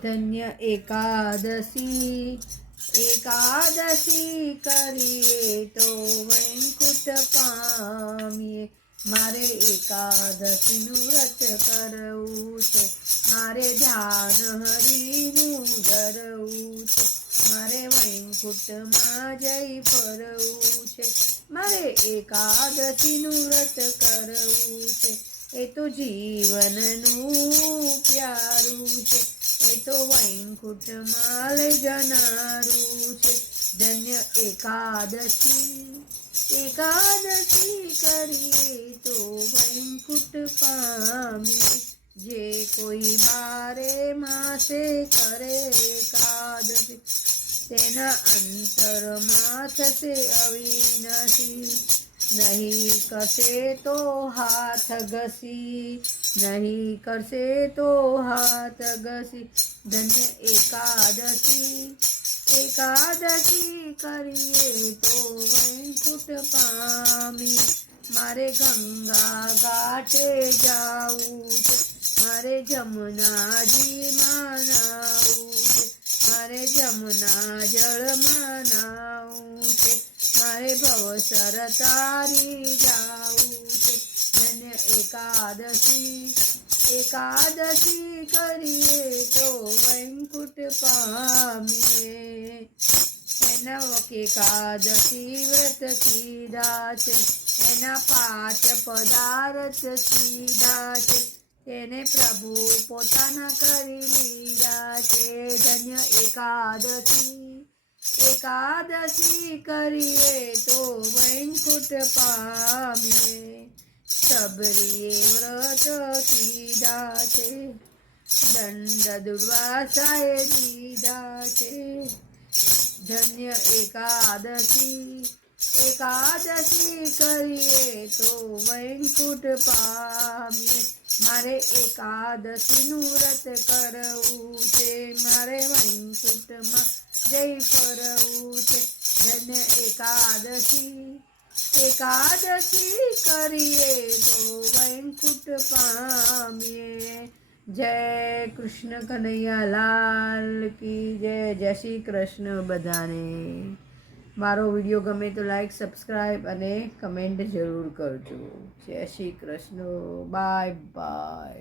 ધન્ય એકાદશી એકાદશી કરીએ તો વૈકુંઠ પામીએ. મારે એકાદશીનું વ્રત કરવું છે, મારે ધ્યાન હરિનું ધરવું છે, મારે વૈકુંઠમાં જઈ ફરવું છે. મારે એકાદશીનું વ્રત કરવું છે, એ તો જીવનનું પ્યારું છે, એ તો વૈકુંઠમાં લઈ જનારું છે. ધન્ય એકાદશી એકાદશી કરીએ તો વૈકુંઠ પામીએ. જે કોઈ બારે માસે કરે એકાદશી, તેના અંતરમાં થશે અવિનાશી. નહીં કરશે તો હાથ ઘસી, નહીં કરશે તો હાથ ઘસી. ધન્ય એકાદશી એકાદશી કરીએ તો વૈકુંઠ પામીએ. મારે ગંગા ઘાટે જાવું છે, મારે જમુનાજીમાં નાવું છે, મારે જમુના જળમાં નાવું છે, મારે ભવસર તારી જાવું છે. ધન્ય એકાદશી એકાદશી કરીએ તો વૈકુંઠ પામીએ. એના એકાદશી વ્રત કીધા છે, એના 5 પદાર્થ કીધા છે, તેને પ્રભુ પોતાના કરી લીધા છે. ધન્ય એકાદશી એકાદશી કરીએ તો વૈકુંઠ પામીએ. સબરીએ વ્રત કીધા છે, દંડ દુર્વાસાએ દીધા છે. ધન્ય એકાદશી એકાદશી કરીએ તો વૈકુંઠ પામીએ. મારે એકાદશીનું વ્રત કરવું છે, મારે વૈકુંઠમાં જઈ ફરવું છે. ધન્ય એકાદશી એકાદશી કરીએ તો વૈકુંઠ પામીએ. જય કૃષ્ણ કનૈયા લાલ કી જય. જય શ્રી કૃષ્ણ બધાને. મારો વિડીયો ગમે તો લાઈક, સબસ્ક્રાઈબ અને કમેન્ટ જરૂર કરજો. જય શ્રી કૃષ્ણ. Bye bye.